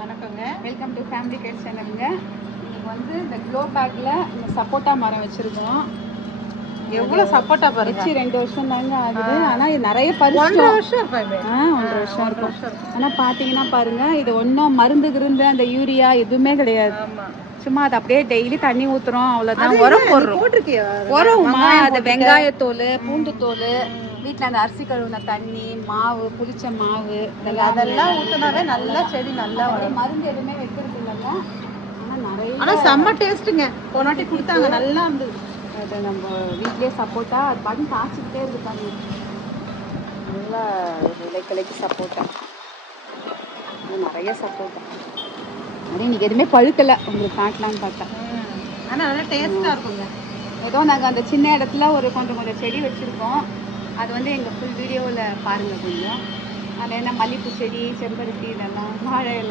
வணக்கங்க. Welcome to family care சேனலுங்க. இன்னைக்கு வந்து இந்த க்ளோ பேக்கில் இந்த சப்போட்டா மரம் வச்சுருக்கோம். எவ்வளோ சப்போட்டா பாருங்க. வச்சு 2 வருஷம் தாங்க ஆகுது. ஆனால் இது நிறைய பறிச்சிட்டோம். 1.5 வருஷம் இருக்கும். 1.5 வருஷம் இருக்கும். ஆனால் பார்த்தீங்கன்னா பாருங்கள், இது ஒன்றும் மருந்து கிருந்து அந்த யூரியா எதுவுமே கிடையாது. சும்மா அதை அப்படியே டெய்லி தண்ணி ஊற்றுறோம், அவ்வளோதான். உரம் போடுறோம். உரம்மா, அது வெங்காயத்தோல், பூண்டு தோல், வீட்டில் அந்த அரிசி கழுவுன தண்ணி, மாவு, புளிச்ச மாவு, அதெல்லாம் ஊற்றினாவே நல்லா செடி நல்லா வரும். மருந்து எதுவுமே வைக்கிறது இல்லைங்க. ஆனால் நிறைய, ஆனால் செம்ம டேஸ்ட்டுங்க. ஒரு வாட்டி கொடுத்தாங்க, நல்லா இருந்தது. அது நம்ம வீட்லேயே சப்போட்டா அது பாட்டு காய்ச்சிக்கிட்டே இருக்காங்க. நல்லா இலைக்கிளைக்கு சப்போட்டா, நிறைய சப்போட்டா. அது இன்னைக்கு எதுவுமே பழுக்கலை, உங்களுக்கு காட்டலான்னு பார்த்தா. ஆனால் நல்லா டேஸ்ட்டாக இருக்குங்க. ஏதோ நாங்கள் அந்த சின்ன இடத்துல ஒரு கொஞ்சம் செடி வச்சுருக்கோம். அது வந்து எங்கள் ஃபுல் வீடியோவில் பாருங்கள் கொஞ்சம். அதில் என்ன மல்லிகைப்பூ செடி, செம்பருத்தி, இதெல்லாம் வாழை இலை.